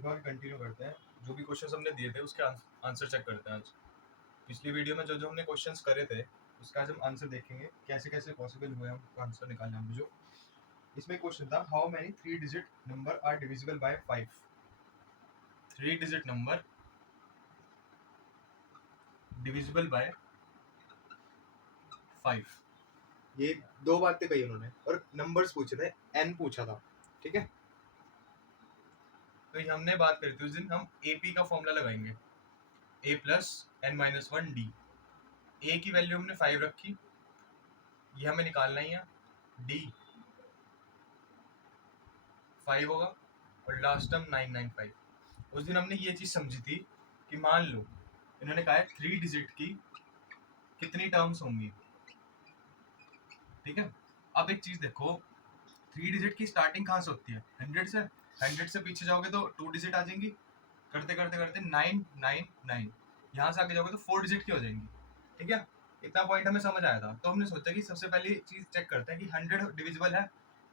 देखो आगे कंटिन्यू करते हैं, जो भी क्वेश्चंस हमने दिए थे उसके आंसर चेक करते हैं आज। पिछली वीडियो में जो जो हमने क्वेश्चंस करे थे उसका आज हम आंसर देखेंगे, कैसे कैसे पॉसिबल हुए हम आंसर निकालने हम जो। इसमें क्वेश्चन था how many 3 digit number are divisible by 5। 3 digit number divisible by 5। ये दो बातें कही उन्होंने और नंबर्स पूछे थे, एन पूछा था, ठीक है। तो ये हमने बात करी थी उस दिन, हम एपी का फॉर्मूला लगाएंगे, a plus n minus one d. A की वैल्यू हमने 5 रखी, ये हमें निकालना ही है, डी 5 होगा और लास्ट टर्म 995। उस दिन हमने ये चीज समझी थी कि मान लो इन्होंने कहा है 3 डिजिट की कितनी टर्म्स होंगी, ठीक है। अब एक चीज देखो, 3 डिजिट की स्टार्टिंग कहाँ से होती है, 100 से। 100 से पीछे जाओगे तो 2 डिजिट आ जाएंगी, करते करते करते 999, यहाँ से आगे जाओगे तो 4 डिजिट की हो जाएंगी, ठीक है। इतना पॉइंट हमें समझ आया था, तो हमने सोचा कि सबसे पहली चीज चेक करते हैं कि 100 डिविजिबल है।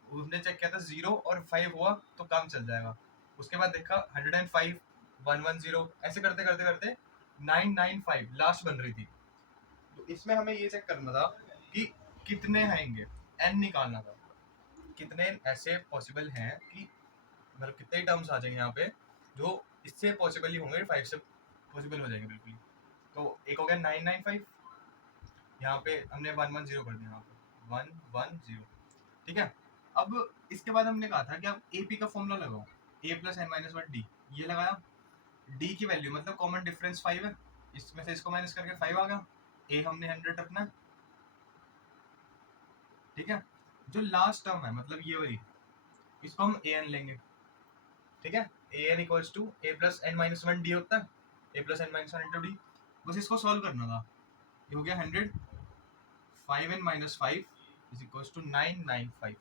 उसने चेक किया था 0 और 5 हुआ तो काम चल जाएगा। उसके बाद देखा 105, 110, ऐसे करते करते करते 995 लास्ट बन रही थी। तो इसमें हमें ये चेक करना था कि कितने आएंगे, एन निकालना था, कितने ऐसे पॉसिबल हैं कि मतलब कितने टर्म्स आ जाएंगे यहाँ पे जो इससे पॉसिबल ही होंगे, 5 से पॉसिबल हो जाएंगे बिल्कुल। तो एक हो गया 995, यहाँ पे हमने 110 कर दिया, यहाँ पे 110, ठीक है। अब इसके बाद हमने कहा था कि अब एपी का फॉर्मूला लगाओ, a plus n minus one d. ये लगाया, डी की वैल्यू मतलब कॉमन डिफरेंस 5 है, इसमें से इसको माइनस करके 5 आ गया। ए हमने 100 रखना है, ठीक है। जो लास्ट टर्म है मतलब ये वाली, इसको हम ए एन लेंगे, ठीक है। A n equals to a plus n minus one d होता है, a plus n minus one into d. बस इसको सॉल्व करना था। ये हो गया 100, 5n minus 5 is equals to 995,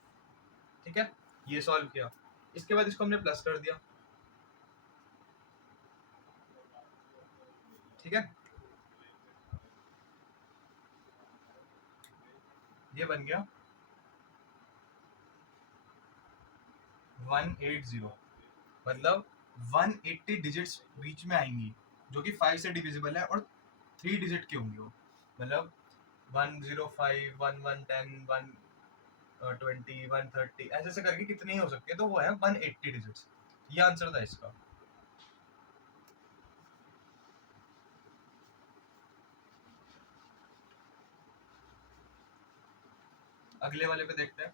ठीक है। ये सॉल्व किया, इसके बाद इसको हमने प्लस कर दिया, ठीक है। ये बन गया 180, मतलब 180 डिजिट्स बीच में आएंगी जो कि 5 से डिविजिबल है और 3 डिजिट के होंगे वो, मतलब 105, 1110, 120, 130 ऐसे ऐसे करके कितने ही हो सकते हैं, तो वो है 180 डिजिट्स। ये आंसर था इसका। अगले वाले पे देखते हैं।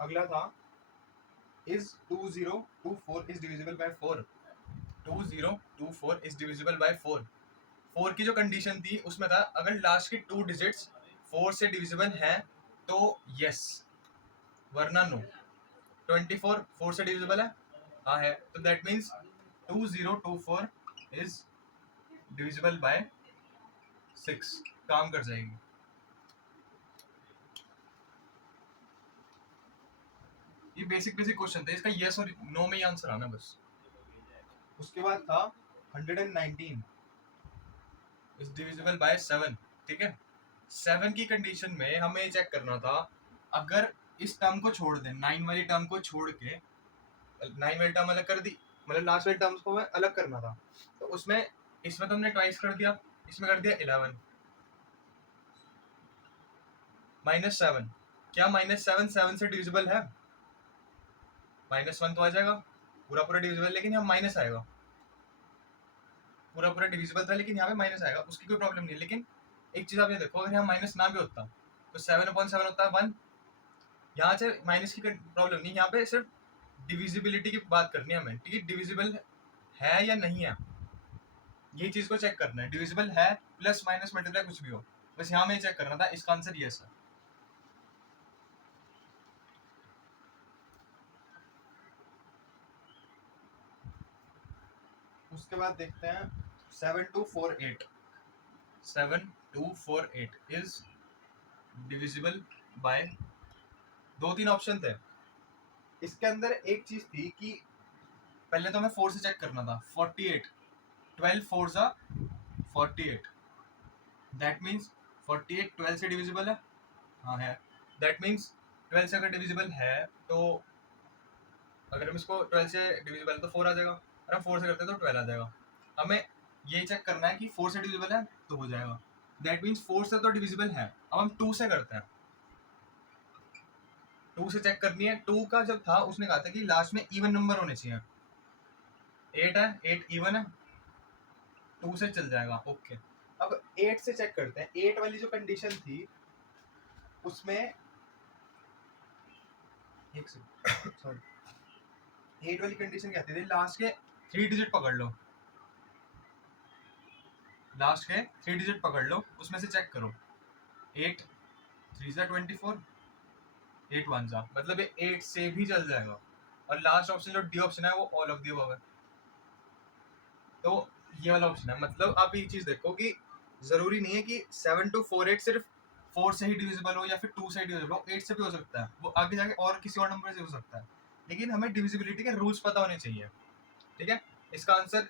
अगला था is 2024 is divisible by 4। 2024 is divisible by 4। 4 की जो कंडीशन थी उसमें था अगर लास्ट की 2 डिजिट्स 4 से डिविजिबल हैं तो यस, वरना नो। 24 4 से डिविजिबल है, हाँ है, तो that means 2024 is divisible by 6, काम कर जाएगी। ये बेसिक बेसिक क्वेश्चन थे, इसका यस और नो में ही आंसर आना बस। उसके बाद था 119 इज डिविजिबल बाय 7, ठीक है। 7 की कंडीशन में हमें ये चेक करना था, अगर इस टर्म को छोड़ दें, 9 वाली टर्म को छोड़ के 9 वाली टर्म अलग कर दी, मतलब लास्ट वाली टर्म्स को हमें अलग करना था। तो उसमें इसमें तो हमने ट्वाइस कर दिया, इसमें कर दिया 11 माइनस 7। क्या माइनस 7 7 से डिविजिबल है? माइनस 1 तो आ जाएगा, पूरा पूरा डिविजिबल, लेकिन यहाँ माइनस आएगा। पूरा पूरा डिविजिबल था लेकिन यहाँ पे माइनस आएगा, उसकी कोई प्रॉब्लम नहीं है। लेकिन एक चीज आप ये देखो, अगर यहाँ माइनस ना भी होता तो 7/7 होता है 1। यहाँ से माइनस की प्रॉब्लम नहीं, यहाँ पे सिर्फ डिविजिबिलिटी की बात करनी है हमें, ठीक है। डिविजिबल है या नहीं है, ये चीज को चेक करना है। डिविजिबल है, प्लस माइनस मल्टीप्लाई कुछ भी हो, बस यहाँ में चेक करना था। इसका आंसर यस है। उसके बाद देखते हैं 7248। 7248 इज डिविजिबल बाय, 2-3 ऑप्शन थे इसके अंदर। एक चीज थी कि पहले तो हमें 4 से चेक करना था। 48, 12 4 सा 48, दैट मीन्स 48 12 से डिविजिबल है, हाँ है, दैट मीन्स 12 से अगर डिविजिबल है तो अगर हम इसको 12 से डिविजिबल तो 4 आ जाएगा, अगर हम 4 से करते हैं तो 12 आ जाएगा। हमें ये चेक करना है कि 4 से डिविजिबल है तो हो जाएगा, दैट मीन्स 4 से तो डिविजिबल है। अब हम 2 से करते हैं, 2 से चेक करनी है। 2 का जब था उसने कहा था कि लास्ट में इवन नंबर होने चाहिए, 8 है, 8 इवन है, 2 से चल जाएगा, ओके। अब 8 से चेक करते हैं, 8 वाली जो कंडीशन थी उसमें एक सॉरी 8 वाली कंडीशन क्या थी, लास्ट के 3 डिजिट पकड़ लो, लास्ट के 3 डिजिट पकड़ लो, उसमें से चेक करो। 8 3 जा 24, 8 1 जा, मतलब ये 8 से भी चल जाएगा। और लास्ट ऑप्शन जो डी ऑप्शन है वो ऑल ऑफ द अबव है, तो ये वाला ऑप्शन है। मतलब आप ये चीज देखो कि जरूरी नहीं है कि 7248 सिर्फ 4 से ही डिविजिबल हो या फिर 2 से ही डिविजिबल हो, 8 से भी हो सकता है, वो आगे जाके और किसी और नंबर से हो सकता है, लेकिन हमें डिविजिबिलिटी के रूल्स पता होने चाहिए, ठीक है। इसका आंसर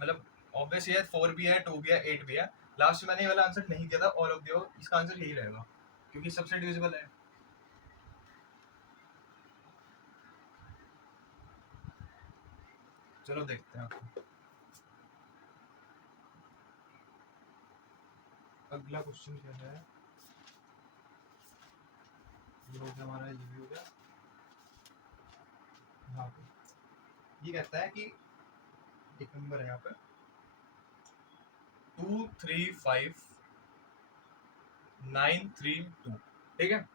मतलब ऑब्वियस है, 4 भी है, 2 भी है, 8 भी है। लास्ट में मैंने ये वाला आंसर नहीं दिया था ऑल ऑफ द अबव, इसका आंसर यही रहेगा क्योंकि सबसे डिविजिबल है। चलो देखते हैं आपको अगला क्वेश्चन क्या है। ये हो गया हमारा, ये भी हो गया। हाँ, ये कहता है कि एक नंबर है यहाँ पे 235932, ठीक है।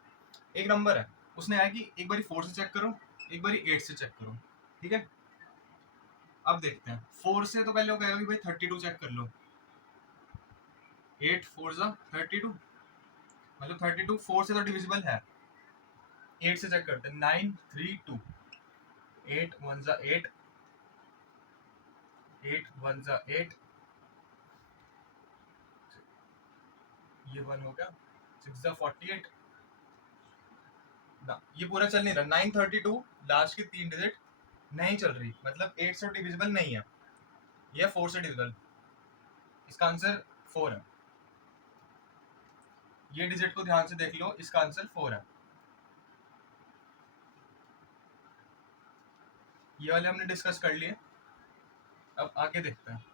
एक नंबर है, उसने आया कि एक बारी 4 से चेक करो, एक बारी 8 से चेक करो, ठीक है। अब देखते हैं 4 से, तो पहले वो कहेगा कि भाई 32 चेक कर लो, 8 4 जा 32, मतलब 32 4 से तो डिविजिबल है। 8 से चेक करते हैं, 932, 8 1 जा 8, 8 1 जा 8, ये 1 हो गया, 6 जा 48 ना, ये पूरा चल नहीं रहा। 932 लास्ट की 3 डिजिट नहीं चल रही, मतलब 8 से डिविजिबल नहीं है, ये 4 से डिविजिबल, इसका आंसर 4 है। ये डिजिट को ध्यान से देख लो, इसका आंसर 4 है। ये वाले हमने डिस्कस कर लिए, अब आगे देखते हैं।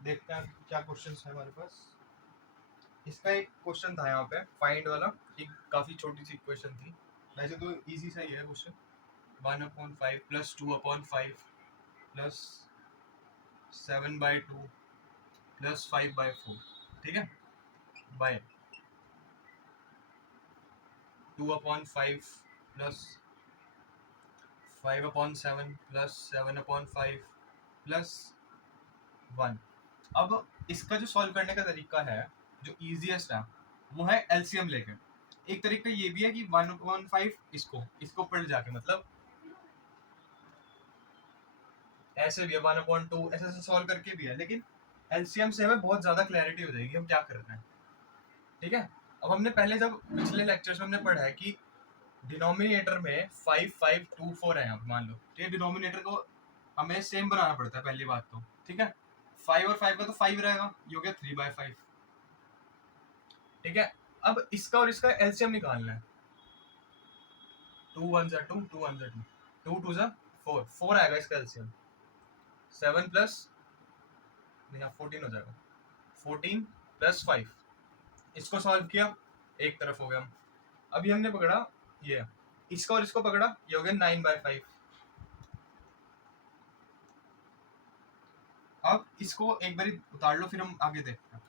देखते हैं क्या क्वेश्चन है हमारे पास। इसका एक क्वेश्चन था यहाँ पे फाइंड वाला, एक काफी छोटी सी क्वेश्चन थी, वैसे तो इजी सा ही है क्वेश्चन। 1/5 प्लस 2/5 प्लस 7/2 प्लस 5/4, ठीक है, बाय 2/5 प्लस 5/7 प्लस 7/5 प्लस 1। अब इसका जो सॉल्व करने का तरीका है, जो इजीएस्ट है, वो है एलसीएम लेके। एक तरीका ये भी है कि 1/5 इसको ऊपर जाके, मतलब ऐसे भी है 1/2, ऐसे ऐसे सॉल्व करके भी है, लेकिन एलसीएम से हमें बहुत ज्यादा क्लैरिटी हो जाएगी हम क्या कर रहे हैं, ठीक है। अब हमने पहले जब पिछले लेक्चर्स में हमने पढ़ा है कि डिनोमिनेटर में 5 5 2 4 है, यहाँ पे मान लो, तो ये डिनोमिनेटर को हमें सेम बनाना पड़ता है पहली बात तो, ठीक है। 5 और 5 का तो 5 रहेगा, ये हो गया 3/5, ठीक है। अब इसका और इसका एलसीएम निकालना है, 2 1 जा 2, 2 1 जा 2, 2 2 जा 4, 4 आएगा इसका एलसीएम, 7 प्लस नहीं 14 हो जाएगा, 14 प्लस 5, इसको सॉल्व किया, एक तरफ हो गया। अभी हमने पकड़ा ये, इसका और इसको पकड़ा, ये हो गया 9/5। अब इसको एक बारी उतार लो, फिर हम आगे देखते हैं।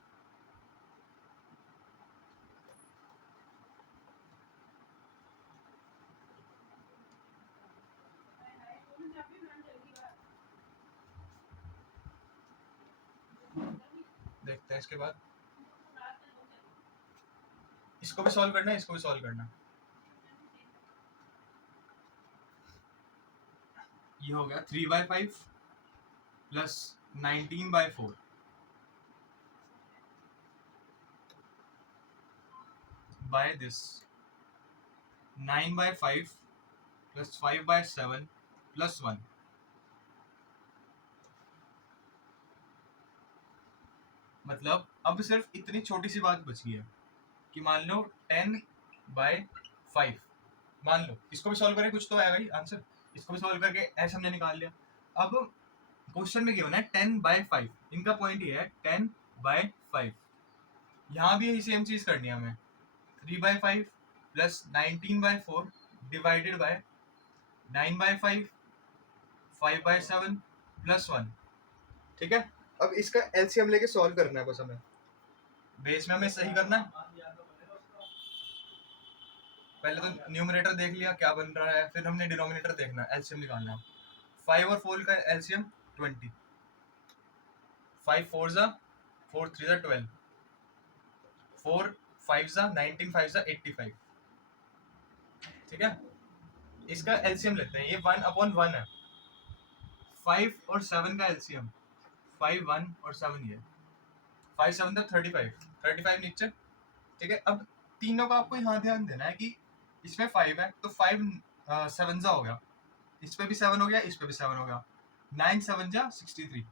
देखते हैं इसके बाद, इसको भी सॉल्व करना है, इसको भी सॉल्व करना है। ये हो गया 3/5 plus 19/4 by this 9/5 plus 5/7 plus 1, मतलब अब सिर्फ इतनी छोटी सी बात बची है कि मान लो 10/5, मान लो इसको भी सॉल्व करें, कुछ तो आएगा ही आंसर। इसको भी सॉल्व करके ऐसे हमने निकाल लिया। अब क्वेश्चन में क्या होना है, 10/5, इनका पॉइंट ये है 10/5। यहाँ भी यही सेम चीज करनी है हमें, 3/5 प्लस 19/4 डिवाइडेड बाय 9/5, 5/7 प्लस 1। ठीक है, अब इसका एलसीएम लेके सॉल्व करना है बस हमें। बेस में हमें सही करना है, पहले तो न्यूमरेटर देख लिया क्या बन रहा है, फिर हमने डिनोमिनेटर देखना है, एलसीएम निकालना है। 5 और 4 का एलसीएम 20, 5 4 जा 4 3 जा 12, 4 5 जा 19, 5 जा 85। ठीक है, इसका एलसीएम लेते हैं, ये 1/1 है। 5 और 7 का एलसीएम 5 1 और 7, ये 5 7 तक 35, 35 नीचे। ठीक है, अब तीनों का आपको यहाँ ध्यान देना है कि इसमें 5 है तो 5 7 जा हो गया, इस पे भी 7 हो गया, इस पे भी 7 हो गया, 9 7 जा 63,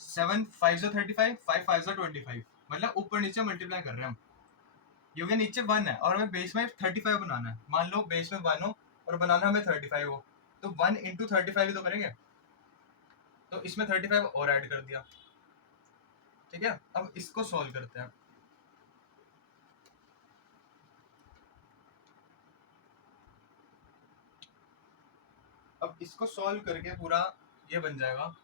7 5 जा 35, 5 5 जा 25। मतलब ऊपर नीचे मल्टीप्लाई कर रहे हैं हम, ये हो गया नीचे 1 है और हमें बेस में 35 बनाना है। मान लो बेस में 1 हो और बनाना हमें 35 हो, तो 1 इंटू 35 ही तो करेंगे, तो इसमें 35 और ऐड कर दिया। ठीक है, अब इसको सॉल्व करते हैं। अब इसको सॉल्व करके पूरा ये बन जाएगा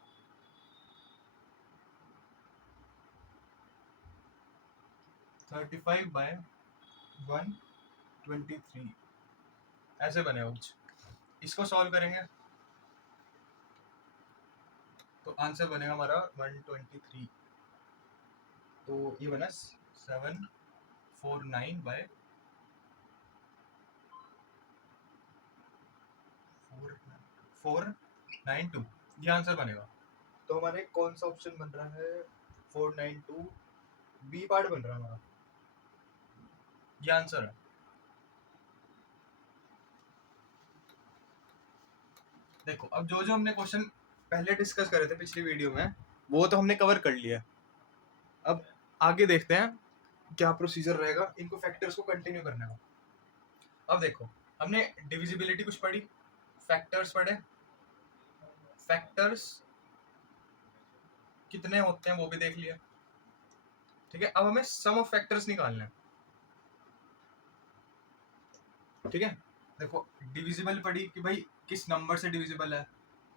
35/123, ऐसे बनेगा कुछ। इसको सॉल्व करेंगे तो आंसर बनेगा हमारा 123। तो ये बना 749/492, ये आंसर बनेगा। तो हमारे कौन सा ऑप्शन बन रहा है, 492 बी पार्ट बन रहा है हमारा, ये आंसर है। देखो अब जो जो हमने क्वेश्चन पहले डिस्कस करे थे पिछली वीडियो में, वो तो हमने कवर कर लिया। अब आगे देखते हैं क्या प्रोसीजर रहेगा इनको फैक्टर्स को कंटिन्यू करने का। अब देखो हमने डिविजिबिलिटी कुछ पढ़ी, फैक्टर्स पढ़े, फैक्टर्स कितने होते हैं वो भी देख लिया। ठीक है, अब हमें सम ऑफ फैक्टर्स निकालना है। ठीक है, देखो डिविजिबल पढ़ी कि भाई किस नंबर से डिविजिबल है।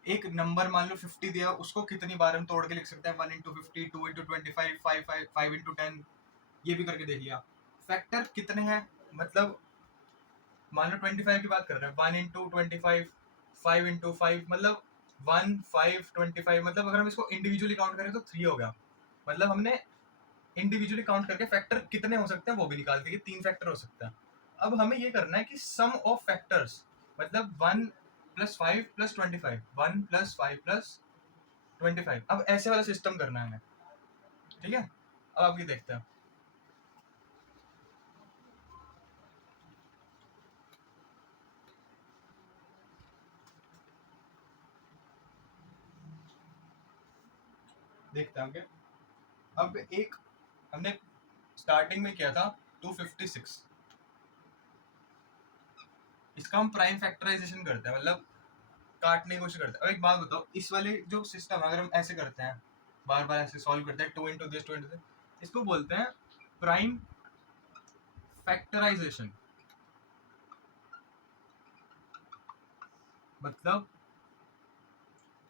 एक नंबर मान लो 50 दिया, उसको कितनी बार हम तोड़ के लिख सकते हैं, 1 इंटू 50, 2 इंटू 25, 5 इंटू 10, ये भी करके देख लिया। फैक्टर कितने हैं, मतलब मान लो 25 की बात कर रहे हैं, 1 इंटू 25, 5 इंटू 5, मतलब 1 5 25, मतलब अगर हम इसको इंडिविजुअली काउंट करें तो 3 हो गया। मतलब हमने इंडिविजुअली काउंट करके फैक्टर कितने हो सकते हैं वो भी निकाल दिए, 3 फैक्टर हो सकते हैं। अब हमें ये करना है कि सम ऑफ फैक्टर्स, मतलब 1 + 5 + 25, 1 + 5 + 25, अब ऐसे वाला सिस्टम करना है हमें। ठीक है, अब आप ये देखते हैं। देखते हैं आगे। अब एक हमने स्टार्टिंग में किया था 256, इसका हम प्राइम फैक्टराइजेशन करते हैं, मतलब काटने की कोशिश करते हैं। अब एक बात बताओ, इस वाले जो सिस्टम अगर हम ऐसे करते हैं, बार बार ऐसे सॉल्व करते हैं, 2 इंटू दिस 2 इंटू दिस, इसको बोलते हैं प्राइम फैक्टराइजेशन। मतलब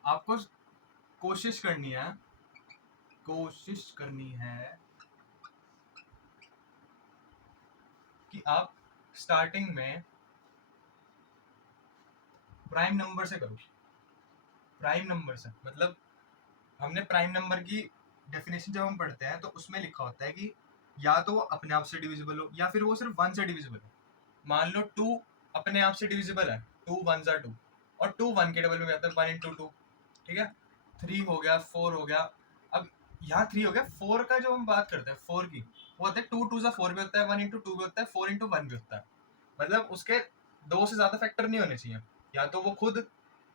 आपको कोशिश करनी है, कोशिश करनी है कि आप स्टार्टिंग में प्राइम नंबर से करो। प्राइम नंबर से मतलब हमने प्राइम नंबर की डेफिनेशन जब हम पढ़ते हैं तो उसमें लिखा होता है कि या तो वो अपने आप से डिविजिबल हो या फिर वो सिर्फ 1 से डिविजिबल हो। मान लो 2 अपने आप से डिविजिबल है, 2 1 जा 2, और 2 1 के डबल में आता है, 1 इंटू 2। ठीक है, 3 हो गया, 4 हो गया। अब यहाँ 3 हो गया, 4 का जो हम बात करते हैं 4 की, वो होता है 2 2 जा 4 भी होता है, 1 इंटू 2 भी होता है, 4 इंटू 1 भी होता है। मतलब उसके 2 से ज्यादा फैक्टर नहीं होने चाहिए, या तो वो खुद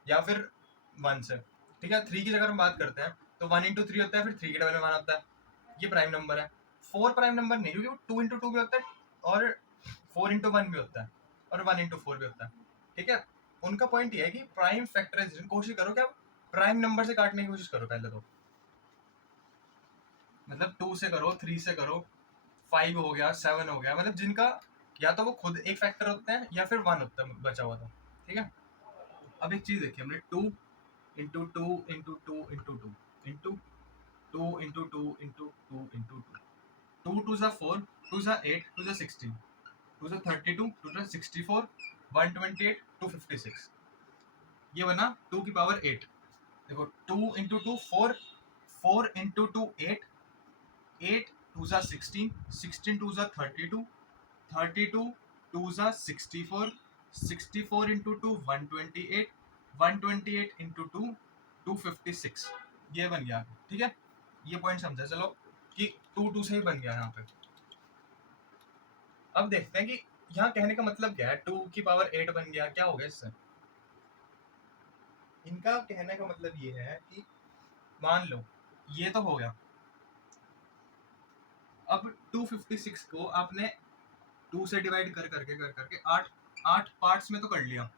या फिर 1 से। ठीक है, 3 की जगह हम बात करते हैं तो 1 इंटू 3 होता है, फिर 3 के डबल में 1 होता है, ये प्राइम नंबर है। 4 प्राइम नंबर नहीं, क्योंकि वो 2 इंटू 2 भी होता है और 4 इंटू 1 भी होता है और 1 इंटू 4 भी होता है। ठीक है, उनका पॉइंट ये है कि प्राइम फैक्टराइजेशन कोशिश करो कि आप प्राइम नंबर से काटने की कोशिश करो पहले तो, मतलब 2 से करो, 3 से करो, 5 हो गया, 7 हो गया, मतलब जिनका या तो वो खुद एक फैक्टर होते हैं या फिर 1 होता है बचा हुआ था। ठीक है, अब एक चीज देखिए हमने 2 into 2 into 2 into 2 into 2 into 2 into 2 into 2, 2 2 4, 2 8, 2 16, 2 32, 2 64, 128, 256, ये बना 2 की पावर 8। देखो 2 इंटू 2 4, 4 इंटू 2 8, 8 2 16, 16 2 32, 32 2 64, 64 इंटू 2 128, 128 इंटू 2 256, ये बन गया। ठीक है, ये पॉइंट समझा चलो कि 2 2 से ही बन गया यहाँ पे। अब देखते हैं कि यहाँ कहने का मतलब क्या है, 2 की पावर 8 बन गया, क्या हो गया इससे। इनका कहने का मतलब ये है कि मान लो ये तो हो गया, अब 256 को आपने 2 से डिवाइड कर करके 8 पार्ट्स में तो कर लिया।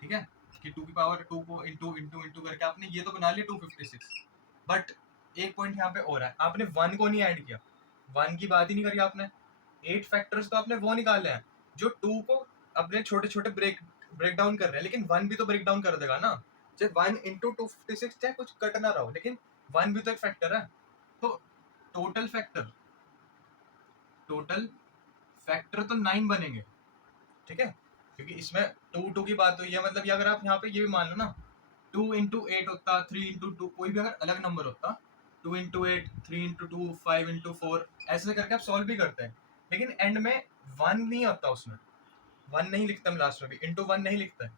ठीक है, कि 2 की पावर 2 को इंटू इंटू इंटू करके आपने ये तो बना लिया 256। बट एक पॉइंट यहाँ पे और है, आपने 1 को नहीं ऐड किया, 1 की बात ही नहीं करी आपने। 8 फैक्टर्स तो आपने वो निकाले हैं जो 2 को अपने छोटे छोटे ब्रेक डाउन कर रहे हैं, लेकिन 1 भी तो ब्रेक डाउन कर देगा ना। चाहे 1 इंटू 256 चाहे कुछ कट ना रहो, लेकिन 1 भी तो एक फैक्टर है। तो टोटल फैक्टर तो 9 बनेंगे। ठीक है, क्योंकि इसमें 2 2 की बात हुई है, मतलब ये अगर आप यहाँ पे ये भी मान लो ना, 2 इंटू 8 होता, 3 इंटू 2, कोई भी अगर अलग नंबर होता, 2 इंटू 8, 3 इंटू 2, 5 इंटू 4, ऐसे करके आप सॉल्व भी करते हैं, लेकिन एंड में 1 नहीं होता, उसमें 1 नहीं लिखता, हम लास्ट में भी इंटू 1 नहीं लिखता है।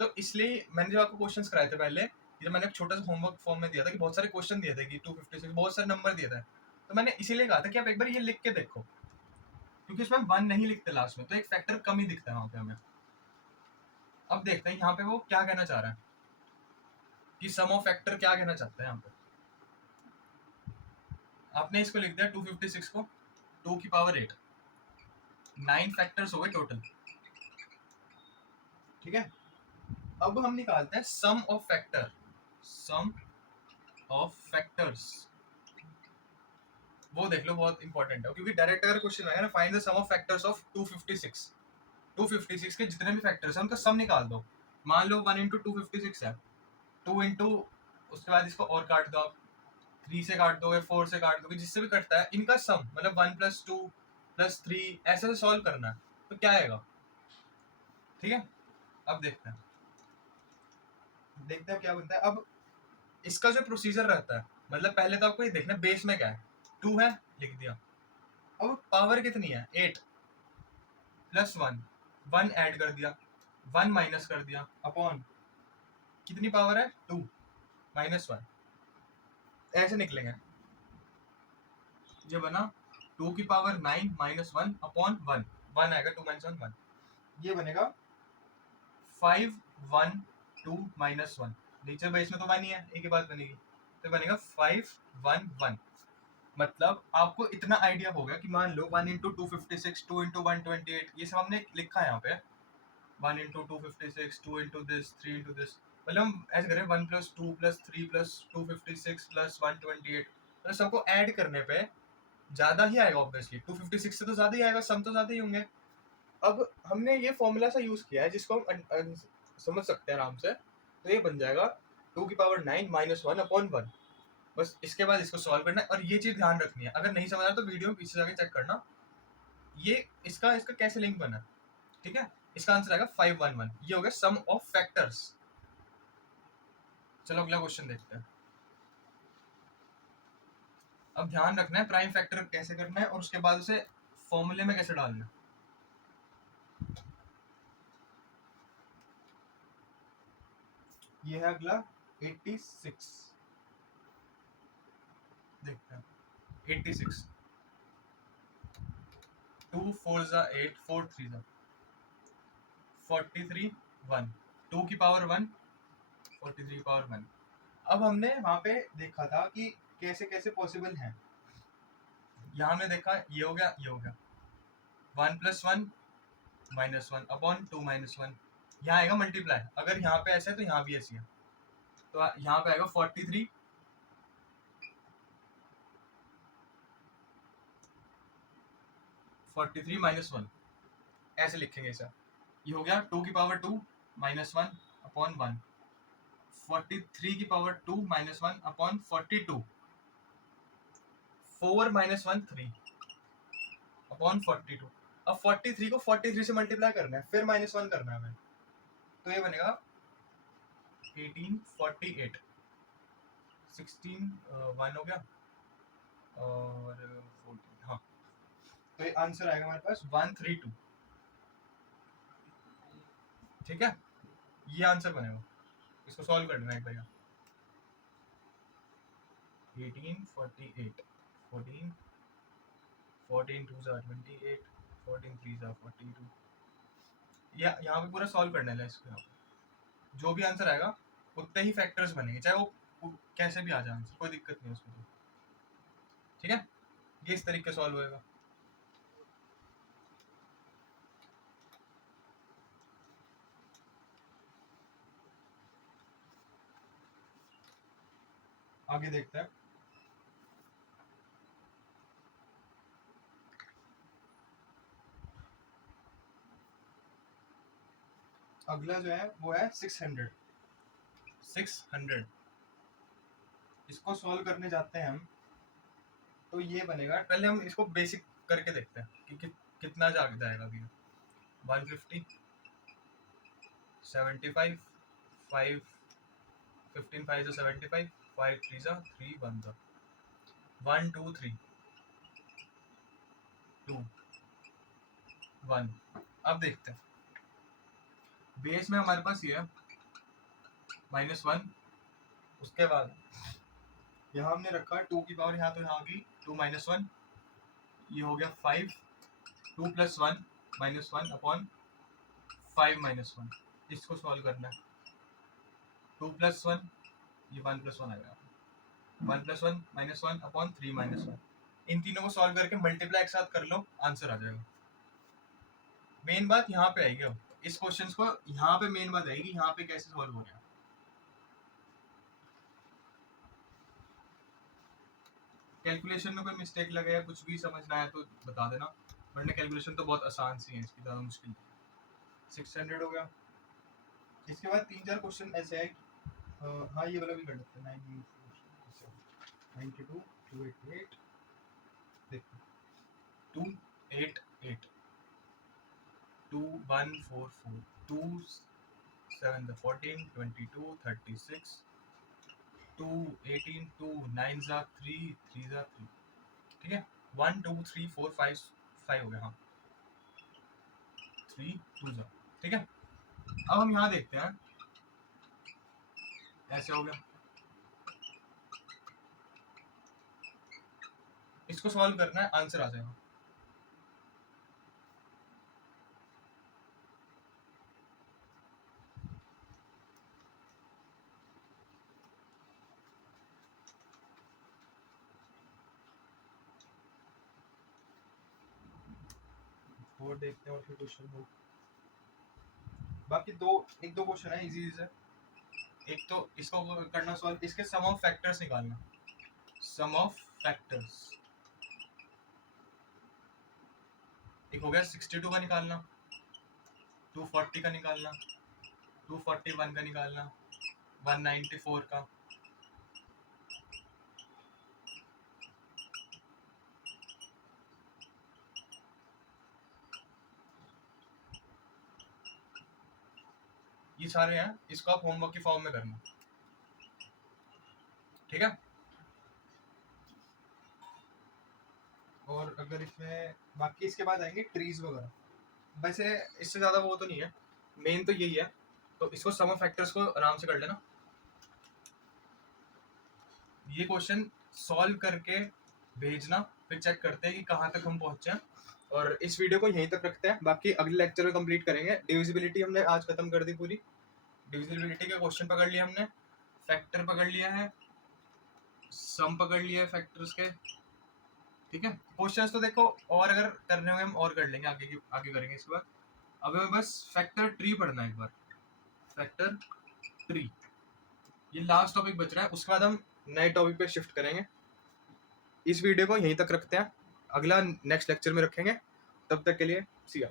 तो इसलिए मैंने जब आपको क्वेश्चंस कराए थे पहले, जब मैंने एक छोटा सा होमवर्क फॉर्म में दिया था कि बहुत सारे क्वेश्चन दिए थे कि 256 बहुत सारे नंबर दिए थे, तो मैंने इसीलिए कहा था कि आप एक बार ये लिख के देखो, क्योंकि उसमें 1 नहीं लिखते लास्ट में, तो एक फैक्टर कम ही दिखता है वहाँ पे हमें। अब देखते हैं यहाँ पे वो क्या कहना चाह रहा है, कि सम ऑफ फैक्टर क्या कहना चाहता है यहाँ पे। आपने इसको लिख दिया 256 को 2 की पावर 8, 9 फैक्टर्स हो गए टोटल। ठीक है, अब हम निकालते हैं सम ऑफ फैक्टर्स। वो देख लो, बहुत इंपॉर्टेंट है, क्योंकि डायरेक्ट अगर क्वेश्चन आएगा ना, find the sum of factors of 256 के जितने भी फैक्टर्स हैं उनका सम निकाल दो। मान लो 1 इंटू 256 है, 2 इंटू, उसके बाद इसको और काट दो आप, 3 से काट दोगे, 4 से काट दोगे, जिससे भी कटता है इनका सम, मतलब 1 प्लस 2 प्लस 3 ऐसे से सॉल्व करना है, तो क्या आएगा। ठीक है, अब देखते हैं क्या बनता है। अब इसका जो प्रोसीजर रहता है, मतलब पहले तो आपको ये देखना बेस में क्या है, 2 है, लिख दिया। अब पावर कितनी है, 8 प्लस 1, 1 ऐड कर दिया, 1 माइनस कर दिया, अपॉन कितनी पावर है, 2 माइनस 1, ऐसे निकलेंगे। ये बना 2 की पावर 9 माइनस 1 अपॉन 1, 1 आएगा, 2 माइनस 1 1, ये बनेगा 5 1 2 माइनस 1, नीचे बेस में तो 1 ही है, एक ही बात बनेगी, तो बनेगा 5 1 1। मतलब आपको इतना आइडिया होगा कि मान लो 1 इंटू 256, 2 इंटू 128, ये सब हमने लिखा है यहाँ पे, 1 into 256, 2 into this, 3 into this, मतलब हम ऐसे करें 1 प्लस 2 प्लस 3 प्लस 256 प्लस 128, तो सबको ऐड करने पे ज्यादा ही आएगा, ऑब्वियसली 256 से तो ज्यादा ही आएगा, सम तो ज्यादा ही होंगे। अब हमने ये फॉर्मूला सा यूज किया है जिसको हम समझ सकते हैं आराम से, तो ये बन जाएगा 2 की पावर 9 माइनस 1 अपॉन 1। बस इसके बाद इसको सॉल्व करना है, और ये चीज ध्यान रखनी है, अगर नहीं समझ आया तो वीडियो में पीछे जाके चेक करना, ये इसका इसका कैसे लिंक बना। ठीक है, इसका आंसर आएगा 511, ये हो गया सम ऑफ फैक्टर्स। चलो अगला क्वेश्चन देखते हैं। अब ध्यान रखना है प्राइम फैक्टर कैसे करना है और उसके बाद उसे फॉर्मूले में कैसे डालना है। ये है अगला 86, देखते हैं 86, 2 4 जा 8, 4 3 जा 43 1, 2 की पावर 1, 43 की पावर 1। अब हमने वहां पे देखा था कि कैसे कैसे पॉसिबल है। यहाँ हमने देखा ये हो गया, ये हो गया 1 + 1 -1 अपॉन 2 - 1, यहाँ आएगा मल्टीप्लाई। अगर यहाँ पे ऐसे है तो यहाँ भी ऐसी है, तो यहाँ पे आएगा 43 -1, ऐसे लिखेंगे इसे। ये हो गया 2 की पावर 2 -1 अपॉन 1, 43 की पावर 2 -1 अपॉन 42, 4 - 1 3 अपॉन 42। अब 43 को 43 से मल्टीप्लाई करना है, फिर -1 करना है हमें, तो ये बनेगा 1848, 16 1 हो गया और 14, हाँ, तो ये आंसर आएगा हमारे पास 132। ठीक है, ये आंसर बनेगा। इसको सॉल्व करना है एक भैया। 1848, 14 14 2 = 28, 14 3 = 42। यहाँ पे पूरा सॉल्व करना है इसको। यहाँ पे जो भी आंसर आएगा उतने ही फैक्टर्स बनेंगे, चाहे वो कैसे भी आ जाए आंसर, कोई दिक्कत नहीं उसमें तो। ठीक है, ये इस तरीके से सॉल्व होएगा। आगे देखते हैं। अगला जो है वो है 600। इसको सॉल्व करने जाते हैं हम, तो ये बनेगा। पहले हम इसको बेसिक करके देखते हैं कि कितना जाएगा अभी। 150, 75, 5 15 5 = 75, 5 3 = 3 1 = 1 2 3 2 1। अब देखते हैं, बेस में हमारे पास ये है -1, उसके बाद यहाँ हमने रखा 2 की पावर, यहाँ तो यहाँ आ गई 2 - 1, ये हो गया 5, 2 + 1 -1 अपॉन 5 - 1। इसको सॉल्व करना है। 2 + 1, ये 1 + 1 आएगा, 1 + 1 -1 अपॉन 3 - 1। इन तीनों को सॉल्व करके मल्टीप्लाई एक साथ कर लो, आंसर आ जाएगा। मेन बात यहाँ पे आएगी। अब इस क्वेश्चन को यहाँ पे मेन बात आएगी, यहाँ पे कैसे सॉल्व हो रहा है। कैलकुलेशन में कोई मिस्टेक लगे या कुछ भी समझना है तो बता देना, वरना कैलकुलेशन तो बहुत आसान सी है, इसकी ज़्यादा मुश्किल नहीं। 600 हो गया। इसके बाद 3-4 क्वेश्चन ऐसे है, हाँ ये वाला भी कर लेते हैं। 92 288, देखो 288 2144 2 7 = 14 22 36 2 18 2 9 = 3 3 = 3। ठीक है, 1 2 3 4 5 5 हो गया, हाँ 3 2 ज़ा। ठीक है, अब हम यहाँ देखते हैं, ऐसे हो गया। इसको सॉल्व करना है, आंसर आ जाएगा। और देखते हैं और फिर क्वेश्चन हो। बाकी एक दो क्वेश्चन है इजी है। एक तो इसको करना सॉल्व, इसके सम ऑफ फैक्टर्स निकालना। सम ऑफ फैक्टर्स एक हो गया 62 का निकालना, 240 का निकालना, 241 का निकालना, 194 का, ये सारे हैं। इसको आप होमवर्क की फॉर्म में करना। ठीक है, और अगर इसमें बाकी इसके बाद आएंगे ट्रीज वगैरह, वैसे इससे ज़्यादा वो तो नहीं है, मेन तो यही है। तो इसको सम ऑफ फैक्टर्स को आराम से कर लेना। ये क्वेश्चन सॉल्व करके भेजना, फिर चेक करते हैं कि कहाँ तक हम पहुँचे हैं। और इस वीडियो को यहीं तक रखते हैं, बाकी अगले लेक्चर में कंप्लीट करेंगे। डिविजिबिलिटी हमने आज खत्म कर दी पूरी। डिविजिबिलिटी के क्वेश्चन पकड़ लिए हमने, फैक्टर पकड़ लिया है, सम पकड़ लिया है फैक्टर्स के, ठीक है। क्वेश्चंस तो देखो और अगर करने होंगे हम और कर लेंगे, आगे करेंगे इसके बाद। अब हमें बस फैक्टर ट्री पढ़ना है एक बार, फैक्टर ट्री, ये लास्ट टॉपिक बच रहा है, उसके बाद हम नए टॉपिक पे शिफ्ट करेंगे। इस वीडियो को यहीं तक रखते हैं, अगला नेक्स्ट लेक्चर में रखेंगे, तब तक के लिए सी या।